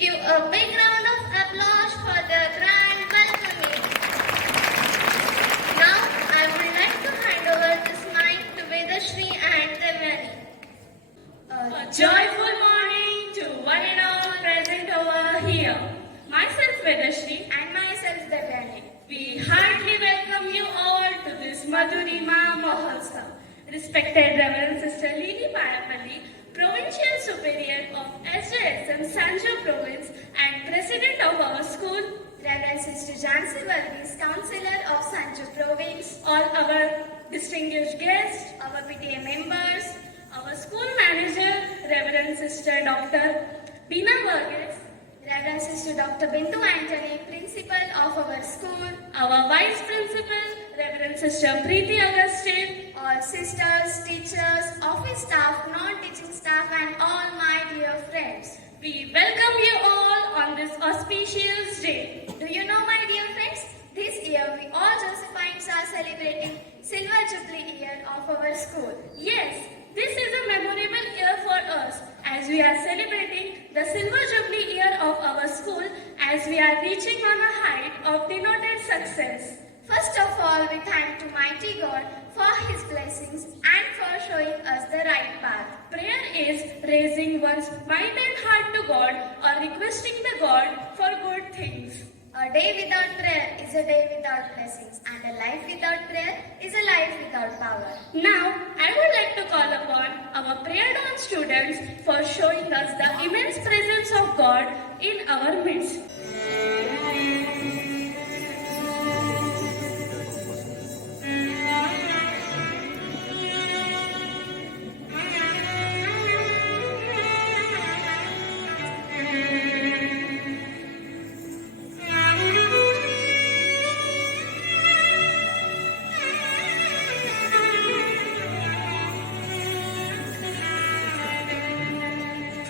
Give a big round of applause for the grand welcoming. Now, I would like to hand over this mic to Vedashri and Devani. A joyful morning to one and all present over here. Myself Vedashri And myself, Devani. we heartily welcome you all to this Madhurima Mahotsav. Respected Reverend Sister Lili Payapalli, Provincial Superior of SJSM Sanjo Province and President of our school, Reverend Sister Jansi Varghese, Councillor of Sanju Province, all our distinguished guests, our PTA members, our school manager, Reverend Sister Dr. Bina Varghese, Reverend Sister Dr. Bindu Antony, Principal of our school, our Vice Principal, Reverend Sister Preeti Augustine, all sisters, teachers, office staff, non-teaching staff, and all my dear friends. we welcome you all on this auspicious day. Do you know, my dear friends, this year we all Josephines are celebrating Silver Jubilee year of our school. Yes, this is a memorable year for us as we are celebrating the Silver Jubilee year of our school as we are reaching on a height of denoted success. First of all, we thank to mighty God for His blessings and for showing us the right path. Prayer is raising one's mind and heart to God or requesting the God for good things. A day without prayer is a day without blessings, and a life without prayer is a life without power. Now, I would like to call upon our prayer dance students for showing us the immense presence of God in our midst.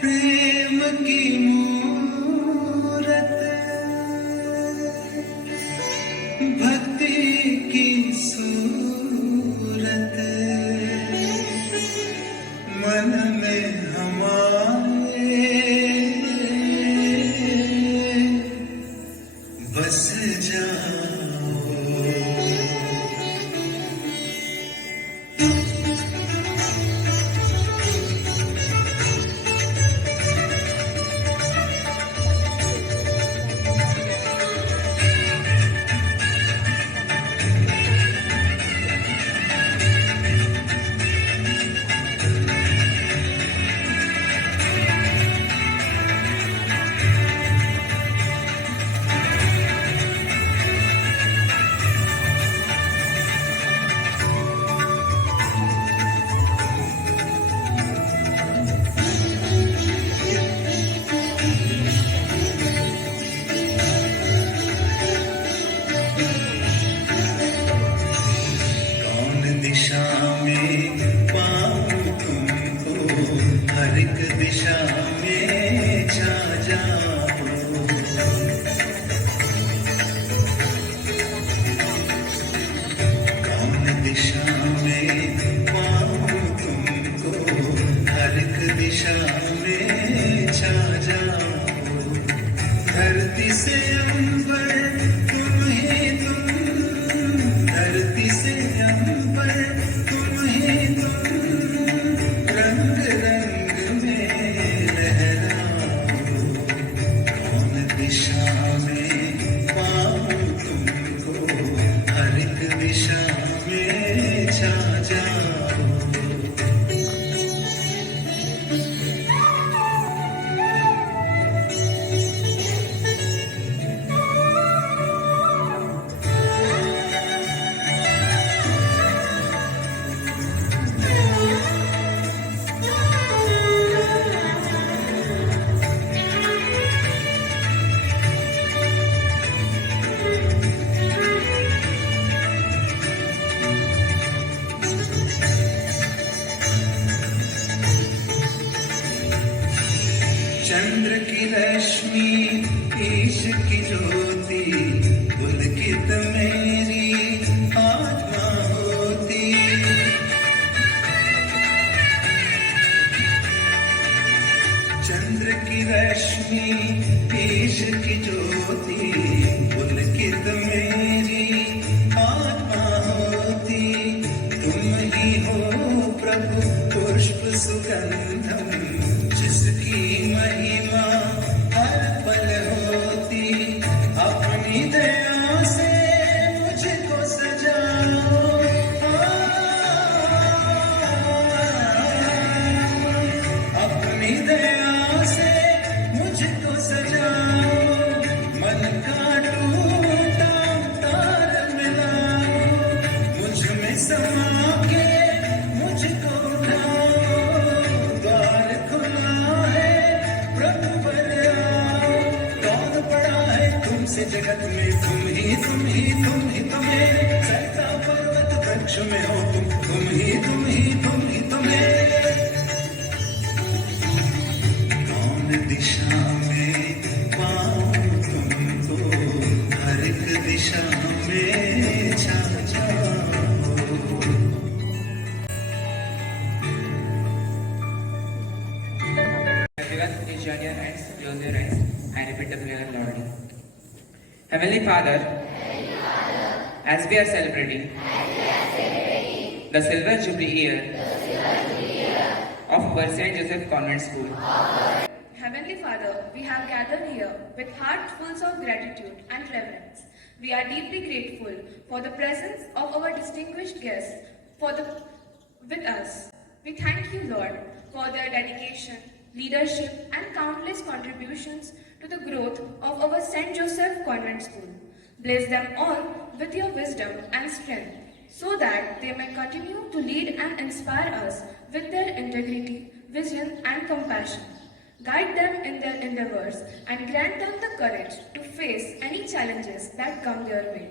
प्रेम की मूरत भक्ति की सूरत मन में हमारे बस जाओ। दिशा में पाऊं तुमको हर एक दिशा में छा जाओ। कौन दिशा में पाऊं तुमको हर एक दिशा में छा जाओ। धरती से अंबर तुम ही तुम, धरती से अंबर तुम ही तुम, रंग रंग में लहराओ। कौन दिशा में पाऊं तुमको हर एक दिशा में छा जाओ। इश्क की ज्योति पुलकित मेरी आत्मा होती। तुम ही हो प्रभु पुष्प सुगंधम, जिसकी महिमा हर पल होती। अपनी दया से मुझको सजाओ, अपनी दया से मुझको सजाओ। मन का टूटा तार मिलाओ, मुझ में समा के मुझको उठाओ। द्वार खुला है प्रभु पर आओ। कौन पड़ा है तुमसे जगत में, तुम ही तुम ही तुम ही तुम्हें। सहता पर्वत वृक्ष में हो तुम ही तुम ही तुम ही तुम्हें। कौन दिशा में पाऊं तुमको, हर एक दिशा में छा जाओ। Everyone, please join your hands, close your eyes, and repeat the prayer loudly. Heavenly Father, as we are celebrating the Silver Jubilee year of our St. Joseph Convent School, Heavenly Father, we have gathered here with hearts full of gratitude and reverence. We are deeply grateful for the presence of our distinguished guests with us. We thank you, Lord, for their dedication, leadership, and countless contributions to the growth of our St. Joseph Convent School. Bless them all with your wisdom and strength, so that they may continue to lead and inspire us with their integrity, vision, and compassion. Guide them in their endeavors and grant them the courage to face any challenges that come their way.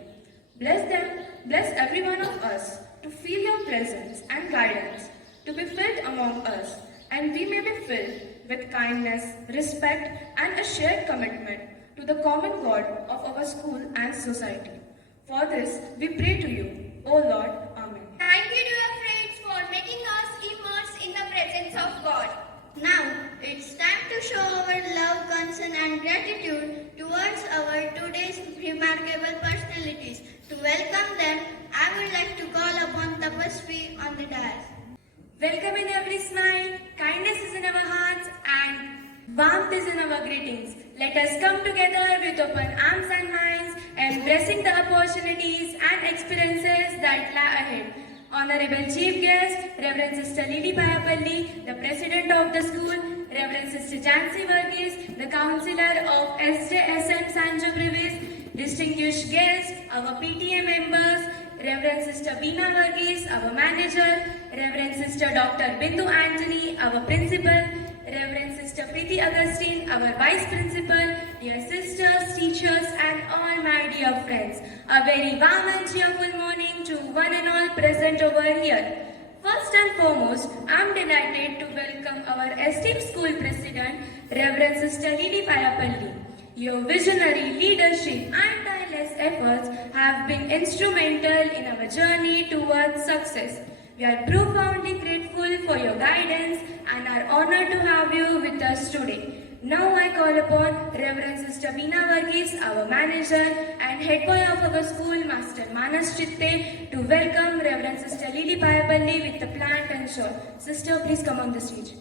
Bless every one of us to feel your presence and guidance, to be filled among us, and we may be filled with kindness, respect, and a shared commitment to the common God of our school and society. For this, we pray to you, O Lord. Amen. Thank you, dear friends, for making us immerse in the presence of God. Now, it's time to show our love, concern, and gratitude towards our today's remarkable personalities. To welcome them, I would like to call upon Tapasvi on the dais. Welcome in every smile, kindness is in our hearts, and warmth is in our greetings. Let us come together with open arms and minds, embracing the opportunities and experiences that lie ahead. Honorable Chief Guest, Reverend Sister Lily Payapalli, the President of the school, Reverend Sister Jansi Varghese, the Counselor of SJSM Sanjo Brevis, distinguished guests, our PTA members, Reverend Sister Beena Varghese, our Manager, Reverend Sister Dr. Bindu Anthony, our Principal, Reverend Sister Preeti Augustine, our Vice Principal, dear sisters, teachers, and all my dear friends. A very warm and cheerful morning to one and all present over here. First and foremost, I am delighted to welcome our esteemed school president, Reverend Sister Lily Payapalli. Your visionary leadership and tireless efforts have been instrumental in our journey towards success. We are profoundly grateful for your guidance and are honored to have you with us today. Now I call upon Reverend Sister Beena Varghese, our manager and head boy of our school, Master Manas Chitte, to welcome Reverend Sister Lily Payapalli with the plant and shawl. Sister, please come on the stage.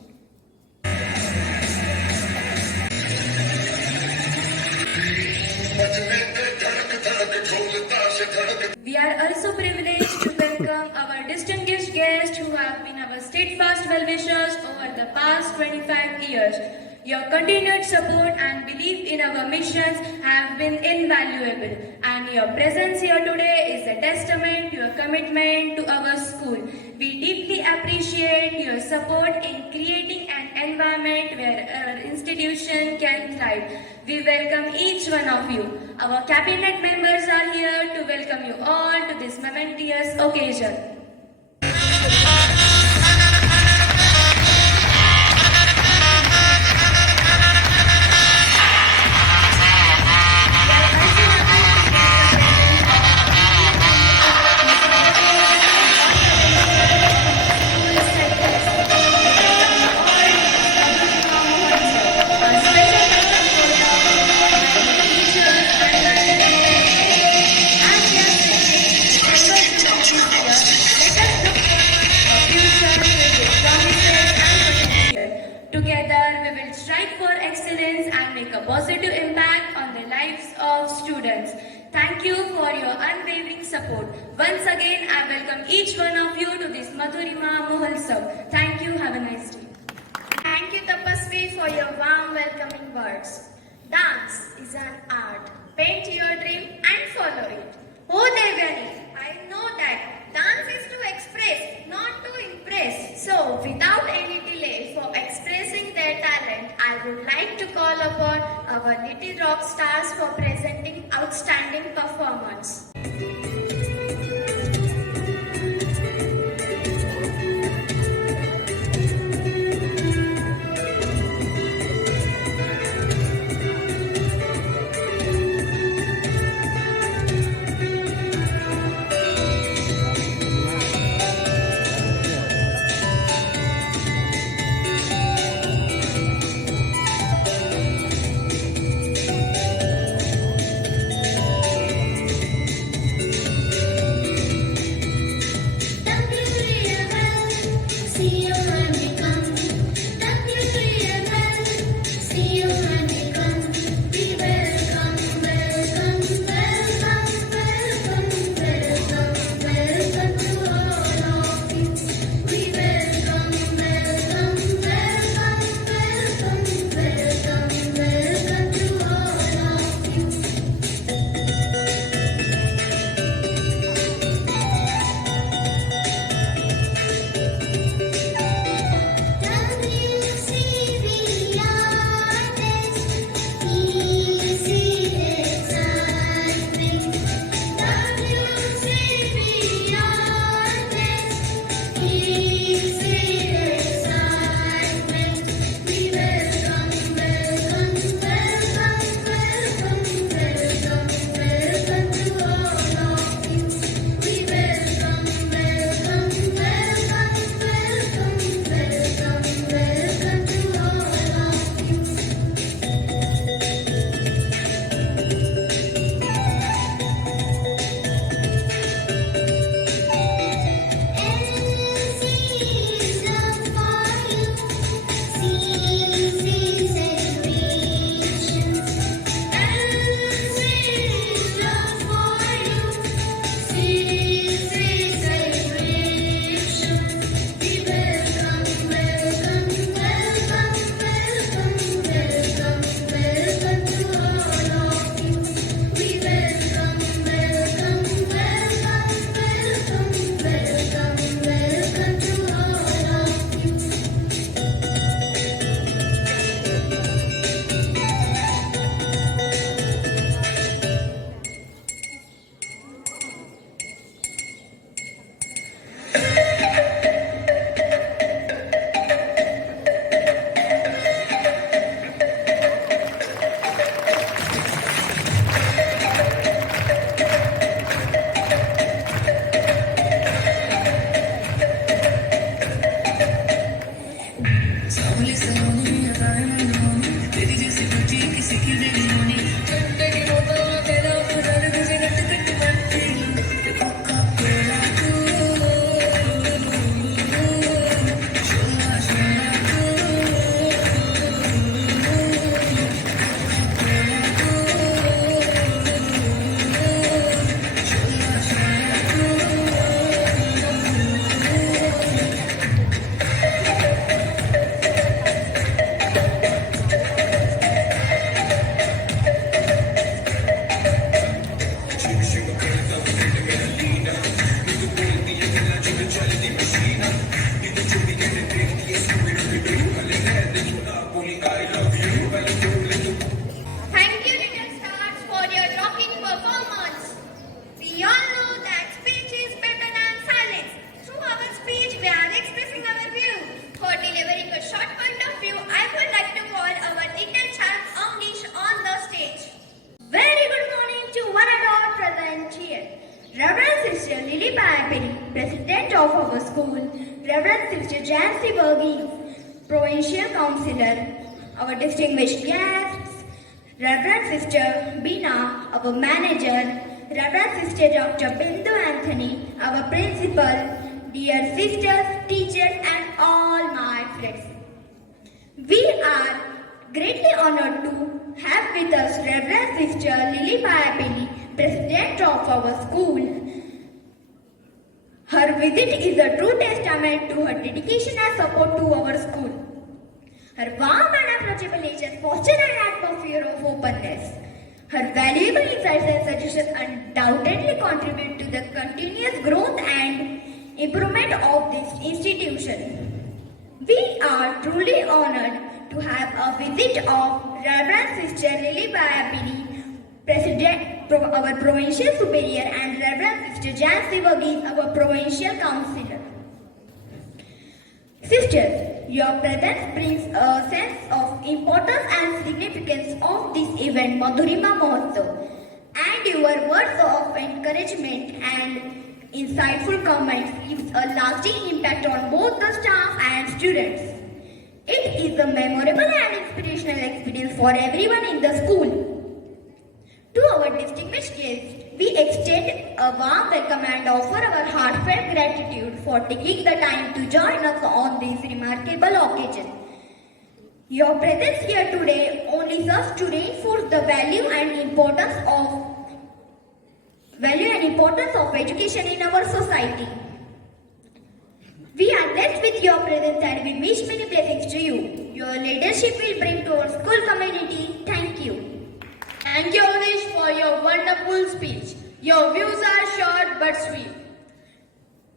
We are also privileged to welcome our distinguished guests who have been our steadfast well-wishers over the past 25 years. Your continued support and belief in our missions have been invaluable, and your presence here today is a testament to your commitment to our school. We deeply appreciate your support in creating an environment where our institution can thrive. We welcome each one of you. Our cabinet members are here to welcome you all to this momentous occasion. make a positive impact on the lives of students. Thank you for your unwavering support. Once again, I welcome each one of you to this Madhurima Mahotsav. Thank you. Have a nice day. Thank you, Tapasvi, for your warm welcoming words. Dance is an art. Paint your dream and follow it. Oh, Devyani, I know that dance is to express, not to impress. So, without any delay for expressing their talent, I would like to call upon our little rock stars for presenting outstanding performance. Thank you, little stars, for your rocking performance. We all know that speech is better than silence. Through our speech, we are expressing our view. For delivering a short point of view, I would like to call our little child Amnish on the stage. Very good morning to one and all present here. Reverend Sister Lily Paraperi, President of our school. Reverend Sister Jancy Burgess, Provincial Councillor. Our distinguished guests, Reverend Sister Bina, our manager, Reverend Sister Dr. Bindu Anthony, our principal, dear sisters, teachers and all my friends. We are greatly honored to with us Reverend Sister Lily Payapelli, President of our school. Her visit is a true testament to her dedication and support to our school. Her warm and approachable nature foster an atmosphere of openness. Her valuable insights and suggestions undoubtedly contribute to the continuous growth and improvement of this institution. We are truly honored to have a visit of Reverend Sister Lily Payapelli, President, our Provincial Superior, and Reverend Sister Jancy Verghese, our Provincial Councillor. Sisters, your presence brings a sense of importance and significance of this event, Madhurima Mahotsav, and your words of encouragement and insightful comments gives a lasting impact on both the staff and students. It is a memorable and inspirational experience for everyone in the school. To our distinguished guests, we extend a warm welcome and offer our heartfelt gratitude for taking the time to join us on this remarkable occasion. Your presence here today only serves to reinforce the value and importance of education in our society. We are blessed with your presence and we wish many blessings to you. Your leadership will bring to our school community. Thank you. Thank you, Avnish, for your wonderful speech. Your views are short but sweet.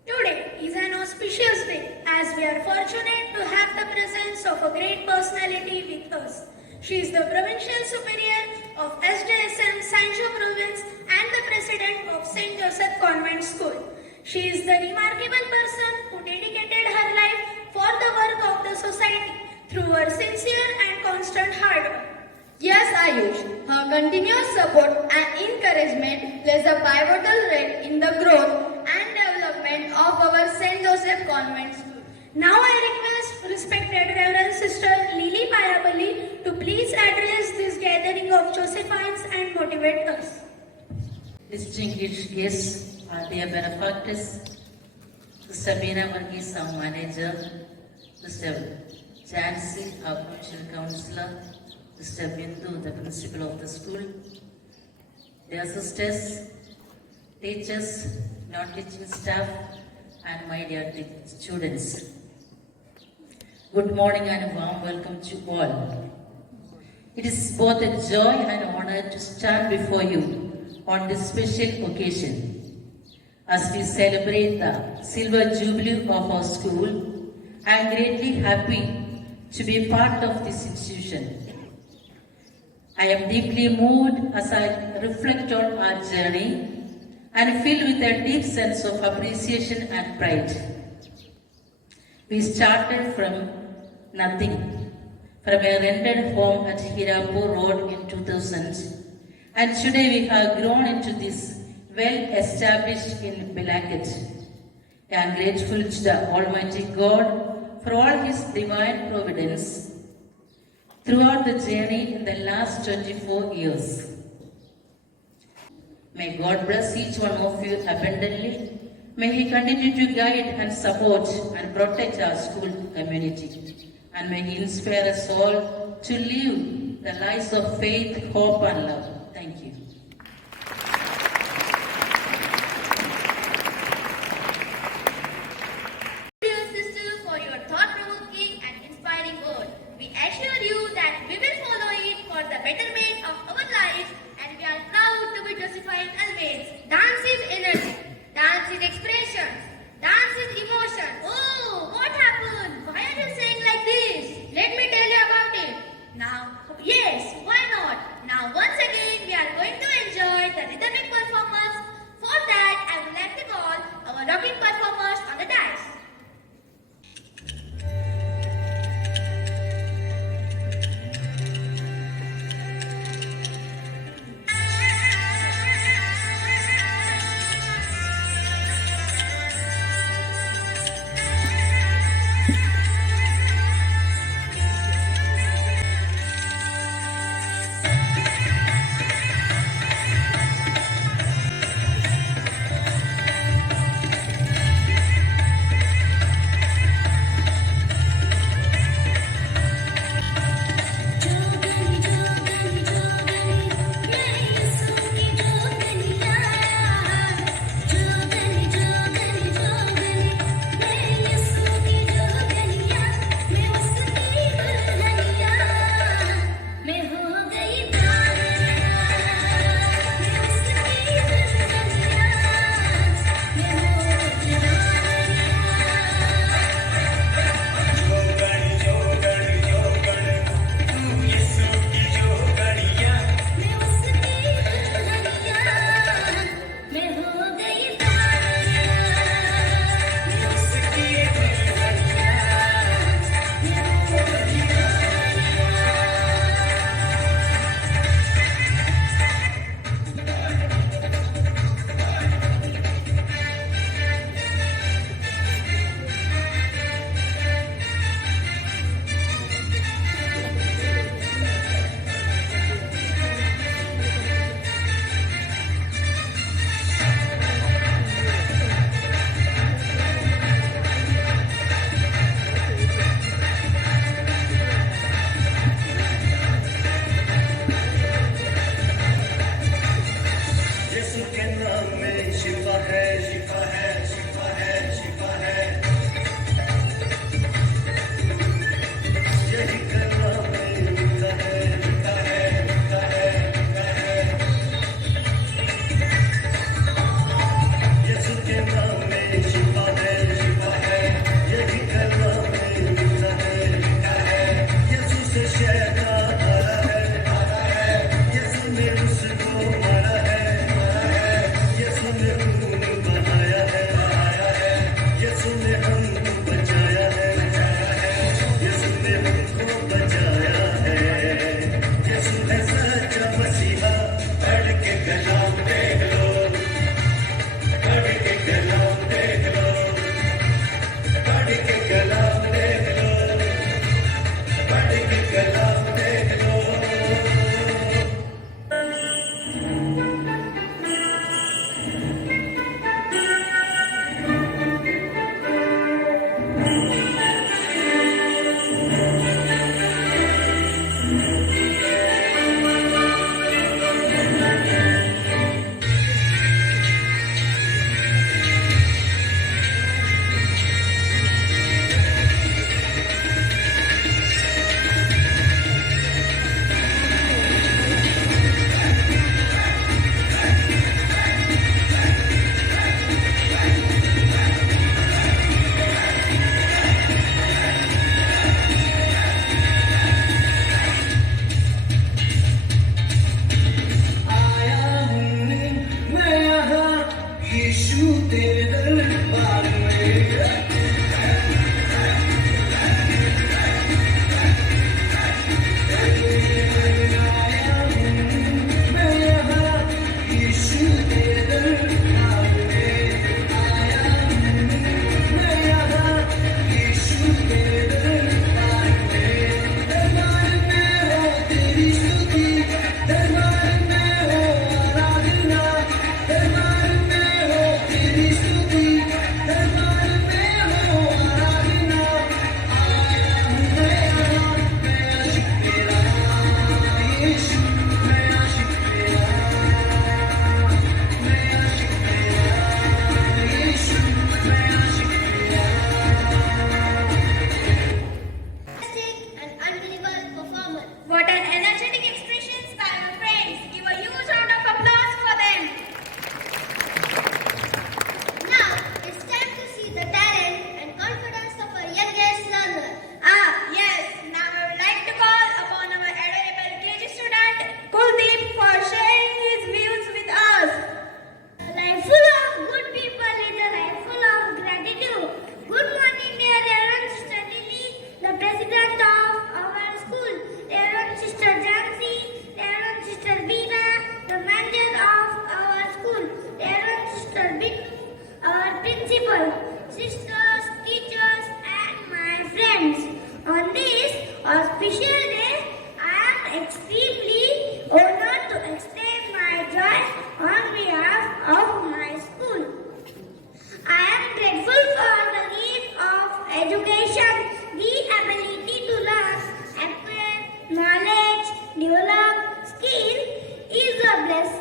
Today is an auspicious day as we are fortunate to have the presence of a great personality with us. She is the Provincial Superior of SJSM Sancho Province and the President of St. Joseph Convent School. She is the remarkable person who dedicated her life for the work of the society through her sincere and constant hard work. Yes, Ayush, her continuous support and encouragement plays a pivotal role in the growth and development of our St. Joseph Convent School. Now I request respected Reverend Sister Lily Payapelli to please address this gathering of Josephines and motivate us. Distinguished guests, our dear benefactors, Sister Meena Verghese, our manager, Sister Jancy, our provincial councillor, Sister Bindu, the principal of the school, dear sisters, teachers, non-teaching staff, and my dear students. Good morning and a warm welcome to all. It is both a joy and honor to stand before you on this special occasion. As we celebrate the silver jubilee of our school, I am greatly happy to be part of this institution. I am deeply moved as I reflect on our journey and filled with a deep sense of appreciation and pride. We started from nothing, from a rented home at Hirapur Road in 2000, and today we have grown into this well-established in Bilakit. I am grateful to the Almighty God for all His divine providence throughout the journey in the last 24 years. May God bless each one of you abundantly. May He continue to guide and support and protect our school community. And may He inspire us all to live the lives of faith, hope and love. Thank you. Dear sister, for your thought-provoking and inspiring words. We assure you that we will follow it for the betterment of our lives, and we are proud to be Josephine always. Dance is energy, dance is expression, dance is emotion. Oh, what happened? Why are you saying like this? Let me tell you about it. Now, yes, why not? Now, once again, we are going to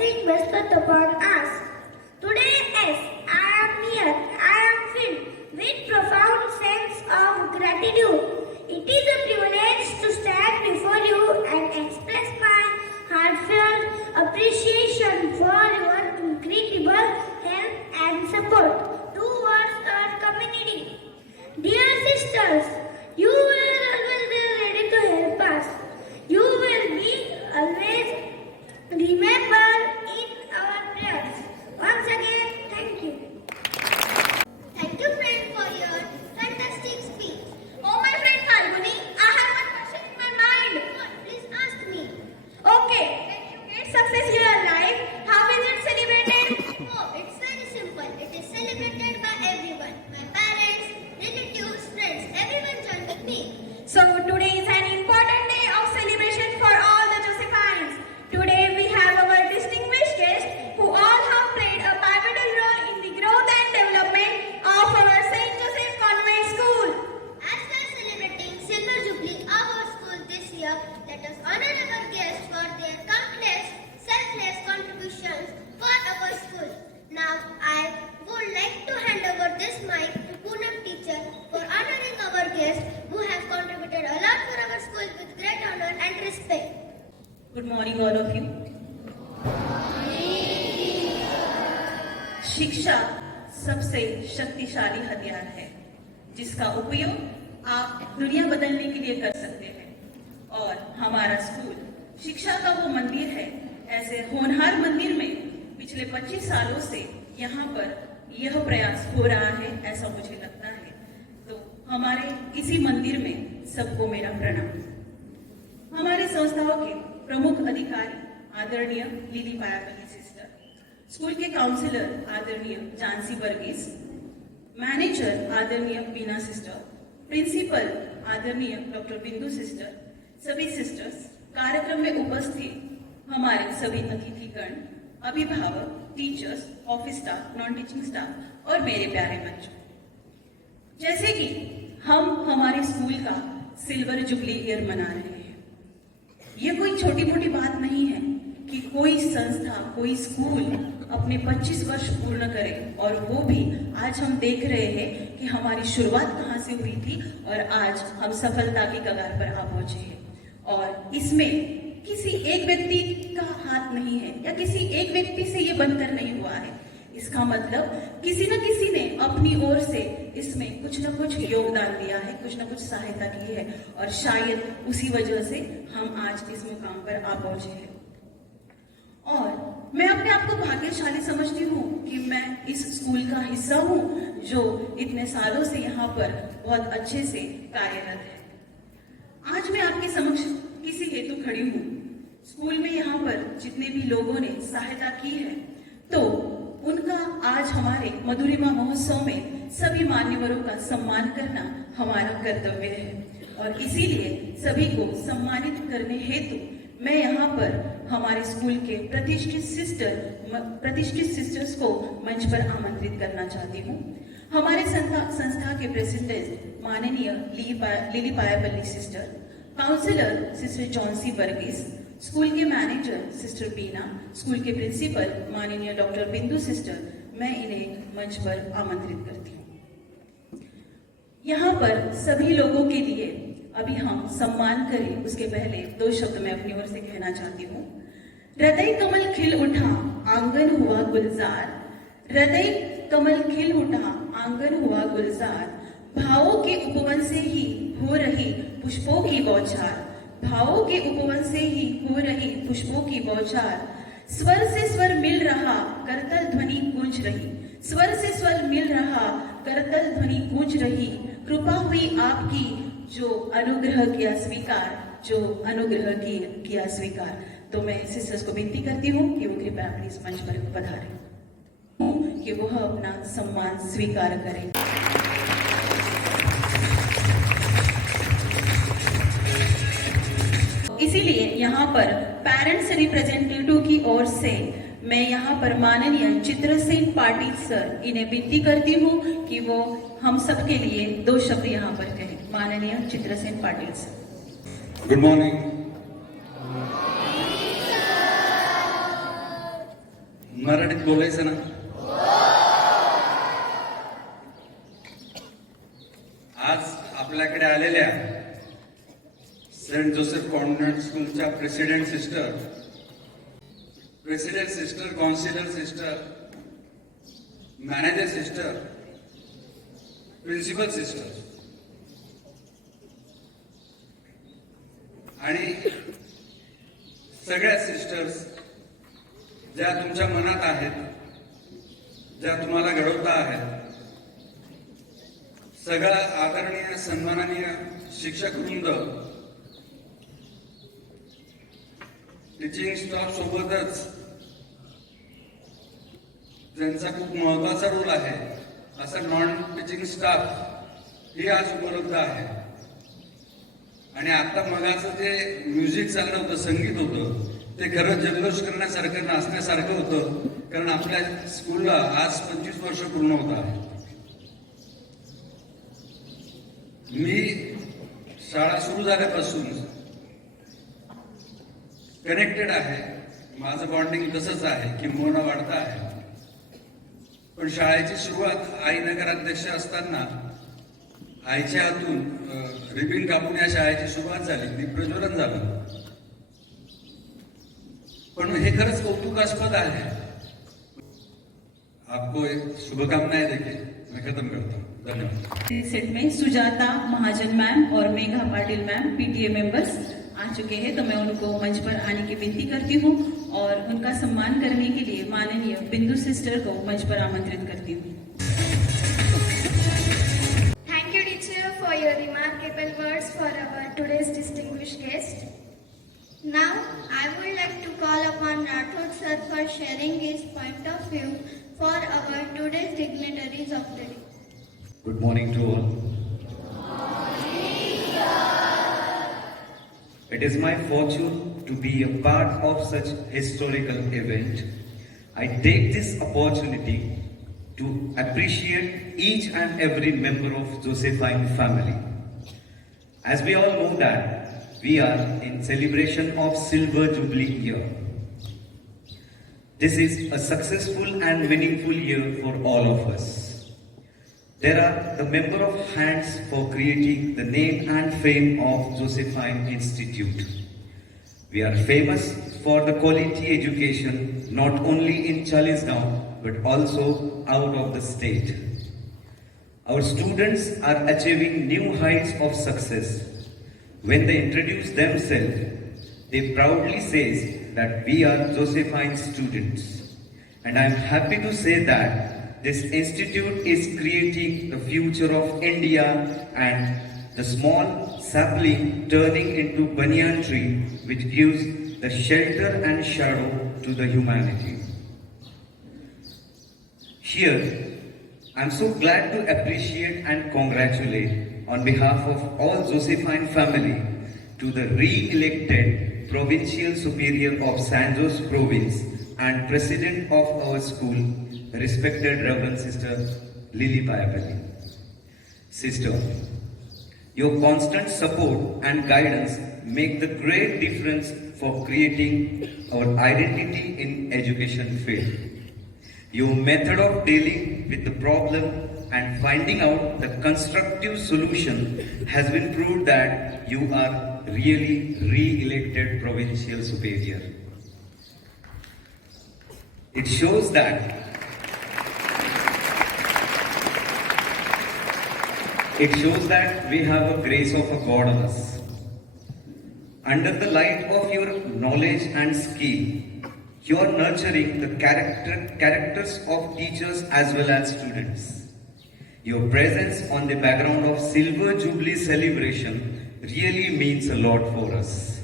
blessing bestowed upon us. Today, as I am here, I am filled with profound sense of gratitude. It is a privilege to stand before you and express my heartfelt appreciation for your incredible help and support towards our community. Dear sisters, you will always be ready to help us. You will be always remembered in our prayers. Once again, thank you. Thank you, friend, for your fantastic speech. Oh, my friend Falguni, I have one question in my mind. Please ask me. Okay, when you get success in your life, how is it celebrated? Oh, it's very simple. It is celebrated by everyone. My parents, relatives, friends, everyone join with me. So today is an important day of celebration for all the Josephines. Today we have our distinguished guests who all have played a pivotal role in the growth and development of our St. Joseph Convent School. As we are celebrating Silver Jubilee of our school this year, let us honor our guests for their countless selfless contributions for our school. Now I would like to hand over this mic to Poonam teacher for honoring our guests who have contributed a lot for our school with great honor and respect. Good morning, all of you. शिक्षा सबसे शक्तिशाली हथियार है जिसका उपयोग आप दुनिया बदलने के लिए कर सकते हैं और हमारा स्कूल शिक्षा का वो मंदिर है। ऐसे होनहार मंदिर में पिछले 25 सालों से यहाँ पर यह प्रयास हो रहा है, ऐसा मुझे लगता है। तो हमारे इसी मंदिर में सबको मेरा प्रणाम। हमारे संस्थाओं के प्रमुख अधिकारी आदरणीय लीली पायापल्ली सिस्टर, स्कूल के काउंसलर आदरणीय जानसी वर्गीस, मैनेजर आदरणीय बीना सिस्टर, प्रिंसिपल आदरणीय डॉक्टर बिंदु सिस्टर, सभी सिस्टर्स, कार्यक्रम में उपस्थित हमारे सभी अतिथिगण, अभिभावक, teachers, office staff, non teaching staff और मेरे प्यारे बच्चों। जैसे कि हम हमारे स्कूल का सिल्वर जुबली ईयर मना रहे हैं, ये कोई छोटी मोटी बात नहीं है कि कोई संस्था, कोई स्कूल अपने 25 वर्ष पूर्ण करे, और वो भी आज हम देख रहे हैं कि हमारी शुरुआत कहाँ से हुई थी और आज हम सफलता की कगार पर आ पहुंचे हैं। और इसमें किसी एक व्यक्ति का हाथ नहीं है या किसी एक व्यक्ति से ये बनकर नहीं हुआ है। इसका मतलब किसी न किसी ने अपनी ओर से इसमें कुछ न कुछ योगदान दिया है, कुछ न कुछ सहायता की है, और शायद उसी वजह से हम आज इस मुकाम पर आ पहुंचे हैं। और मैं अपने आप को भाग्यशाली समझती हूँ कि मैं इस स्कूल का हिस्सा हूँ जो इतने सालों से यहाँ पर बहुत अच्छे से कार्यरत है। आज मैं आपके समक्ष किसी हेतु खड़ी हूँ। स्कूल में यहाँ पर जितने भी लोगों ने सहायता की है, तो उनका आज हमारे मधुरिमा महोत्सव में सभी मान्यवरों का सम्मान करना हमारा कर्तव्य है, और इसीलिए सभी को सम्मानित करने हेतु मैं यहाँ पर हमारे स्कूल के प्रतिष्ठित सिस्टर्स को मंच पर आमंत्रित करना चाहती हूँ। हमारे संस्था के प्रेसिडेंट माननीय Lily Payapilly sister, counsellor sister Johnsy Varghese, school के मैनेजर सिस्टर बीना, स्कूल के प्रिंसिपल माननीय डॉक्टर बिंदु सिस्टर, मैं इन्हें मंच पर आमंत्रित करती हूँ। यहाँ पर सभी लोगों के लिए अभी हम सम्मान करें, उसके पहले 2 शब्द मैं अपनी ओर से कहना चाहती हूँ। हृदय कमल खिल उठा, आंगन हुआ गुलजार। हृदय कमल खिल उठा, आंगन हुआ गुलजार। भावों के उपवन से ही हो रही पुष्पों की बौछार। भावों के उपवन से ही हो रही पुष्पों की बौछार। स्वर से स्वर मिल रहा, करतल ध्वनि गूंज रही। स्वर से स्वर मिल रहा, करतल ध्वनि गूंज रही। कृपा हुई आपकी, जो अनुग्रह किया स्वीकार, जो अनुग्रह किया स्वीकार। तो मैं सिस्टर्स को विनती करती हूँ कि वो कृपया अपनी इस मंच पर पधारें, कि वह अपना सम्मान स्वीकार करें। इसीलिए यहाँ पर पेरेंट्स रिप्रेजेंटेटिव की ओर से मैं यहाँ पर माननीय चित्रसेन पाटिल सर, इन्हें विनती करती हूँ कि वो हम सब के लिए 2 शब्द यहाँ पर कहें। माननीय Chitrasen Patil sir. Good morning. मराठीत बोलायचं ना. आज आपल्याकडे आलेल्या सेंट जोसेफ कॉन्व्हेंट स्कूलच्या president sister, councillor sister, manager sister, principal sister आणि सगळ्या सिस्टर्स ज्या तुमच्या मनात आहेत, ज्या तुम्हाला घडवता आहेत, सगळा आदरणीय सन्माननीय शिक्षक वृंद, टीचिंग स्टाफ सोबतच त्यांचा खूप महत्वाचा रोल आहे असं नॉन टीचिंग स्टाफ ही आज उपलब्ध आहे. आणि आता मगाचं जे म्युझिक चाललं होतं, संगीत होतं, ते खरं जल्लोष करण्यासारखं, नाचण्यासारखं होतं. कारण आपल्या स्कूलला आज 25 वर्ष पूर्ण होत आहे. मी शाळा सुरू झाल्यापासून कनेक्टेड आहे. माझं बॉन्डिंग तसंच आहे की मोना वाढता आहे. पण शाळेची सुरुवात आई नगराध्यक्ष असताना आईच्या हातून रिबिन कापून या शाळेची सुरुवात झाली, ती प्रज्वलन झालं. पण हे खरंच कौतुकास्पद आहे. आपको एक शुभकामनाएं देके मैं खत्म करता हूँ. धन्यवाद. इस सेट में सुजाता महाजन मैम और Megha Patil ma'am PTA members आ चुके हैं, तो मैं उनको मंच पर आने की विनती करती हूँ और उनका सम्मान करने के लिए माननीय बिंदु सिस्टर को मंच पर आमंत्रित करती हूँ. Thank you, teacher, for your remarkable words for our today's distinguished guest. Now, I would like to call upon Rathod sir for sharing his point of view for our today's dignitaries of the day. Good morning to all. It is my fortune to be a part of such historical event. I take this opportunity to appreciate each and every member of Josephine family. As we all know that we are in celebration of Silver Jubilee year. This is a successful and meaningful year for all of us. There are the member of hands for creating the name and fame of Josephine Institute. We are famous for the quality education not only in Chalisgaon but also out of the state. Our students are achieving new heights of success. When they introduce themselves, they proudly say that we are Josephine students. And I am happy to say that this institute is creating the future of India and the small sapling turning into banyan tree which gives the shelter and shadow to the humanity. Here, I am so glad to appreciate and congratulate on behalf of all Josephine family to the re-elected Provincial Superior of San Jose Province and President of our school, respected Reverend Sister Lily Payapalli. Sister, your constant support and guidance make the great difference for creating our identity in education field. Your method of dealing with the problem and finding out the constructive solution has been proved that you are really re-elected Provincial Superior. It shows that we have a grace of a God on us. Under the light of your knowledge and skill, you are nurturing the characters of teachers as well as students. Your presence on the background of Silver Jubilee celebration really means a lot for us.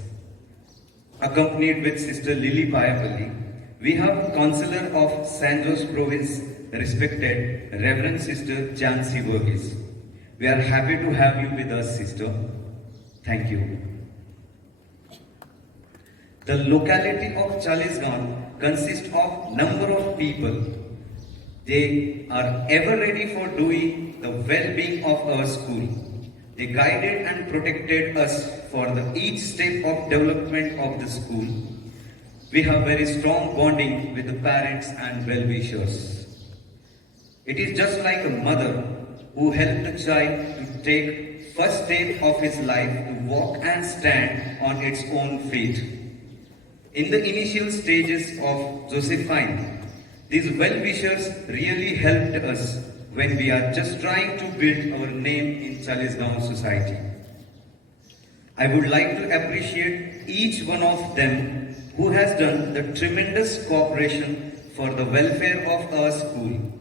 Accompanied with Sister Lily Payapalli, we have Councillor of San Jose Province, respected Reverend Sister Jansi Verghese. We are happy to have you with us, Sister. Thank you. The locality of Chalisgaon consists of number of people. They are ever ready for doing the well-being of our school. They guided and protected us for each step of development of the school. we have very strong bonding with the parents and well-wishers. It is just like a mother who helped a child to take first step of his life to walk and stand on its own feet. In the initial stages of Josephine, these well-wishers really helped us when we are just trying to build our name in Chalisgaon society. I would like to appreciate each one of them who has done the tremendous cooperation for the welfare of our school.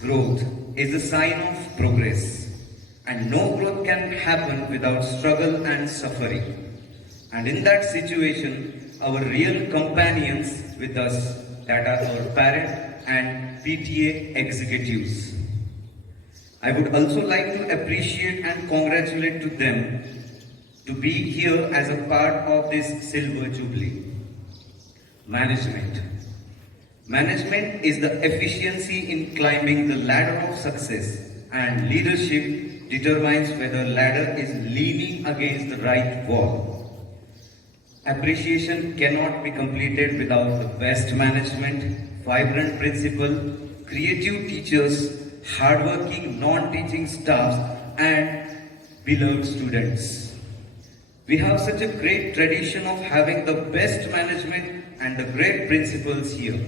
Growth is a sign of progress, and no growth can happen without struggle and suffering. And in that situation, our real companions with us, that are our parent and PTA executives. I would also like to appreciate and congratulate to them to be here as a part of this Silver Jubilee. Management. Management is the efficiency in climbing the ladder of success, and leadership determines whether ladder is leaning against the right wall. Appreciation cannot be completed without the best management, vibrant principal, creative teachers, hardworking non-teaching staffs, and beloved students. We have such a great tradition of having the best management and the great principals here.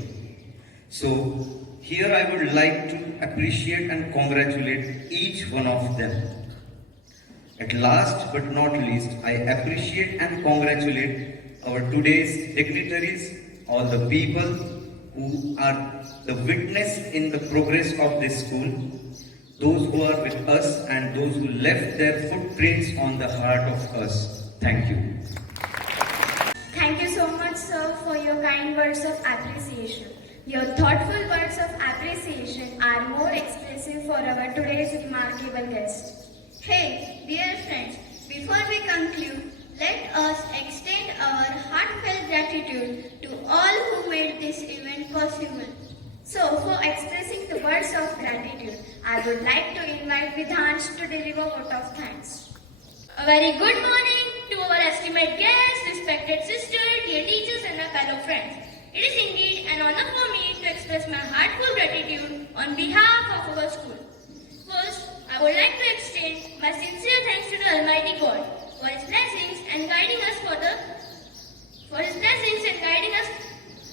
So, here I would like to appreciate and congratulate each one of them. At last but not least, I appreciate and congratulate our today's dignitaries, all the people who are the witness in the progress of this school, those who are with us and those who left their footprints on the heart of us. Thank you. Thank you so much, sir, for your kind words of appreciation. Your thoughtful words of appreciation are more expressive for our today's remarkable guest. Hey, dear friends, before we conclude, let us extend our heartfelt gratitude to all who made this event possible. So, for expressing the words of gratitude, I would like to invite Vidhansh to deliver a vote of thanks. A very good morning to our esteemed guests, respected sisters, dear teachers and my fellow friends. It is indeed an honor for me to express my heartfelt gratitude on behalf of our school. First, I would like to extend my sincere thanks to the Almighty God for His blessings and guiding us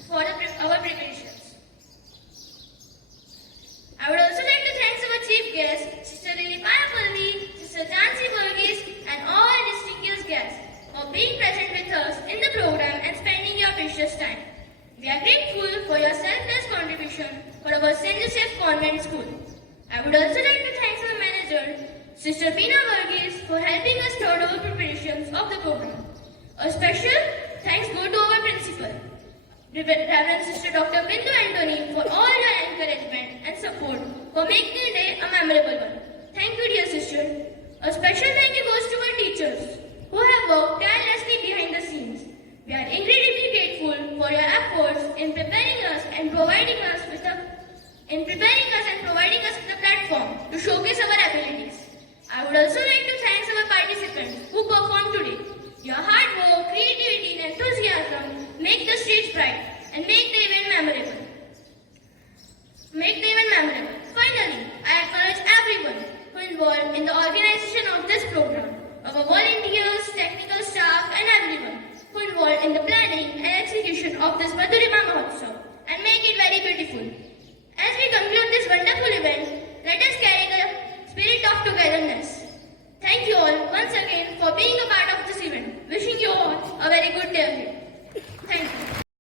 for our preparations. I would also like to thank our chief guests, Sister Lily Payapalli, Sister Jansi Varghese, and all distinguished guests for being present with us in the program and spending your precious time. We are grateful for your selfless contribution for our St. Joseph Convent School. I would also like to thank our manager, Sister Beena Varghese, for helping us throughout our preparations of the program. A special thanks go to our principal, Reverend Sister Dr. Bindu Antony, for all your encouragement and support for making the day a memorable one. Thank you, dear sister. A special thank you goes to our teachers who have worked tirelessly behind the scenes. We are incredibly grateful for your efforts in preparing us and providing us with a platform to showcase our abilities. I would also like to thank our participants who performed today. Your hard work, creativity, and enthusiasm make the stage bright and make the event memorable. Finally, I acknowledge everyone who involved in the organization of this program, our volunteers, technical staff, and everyone who involved in the planning and execution of this Madhurima Mahotsav and make it very beautiful. As we conclude this wonderful event, let us carry the spirit of togetherness. Thank you all once again for being a part of this event. Wishing you all a very good day ahead.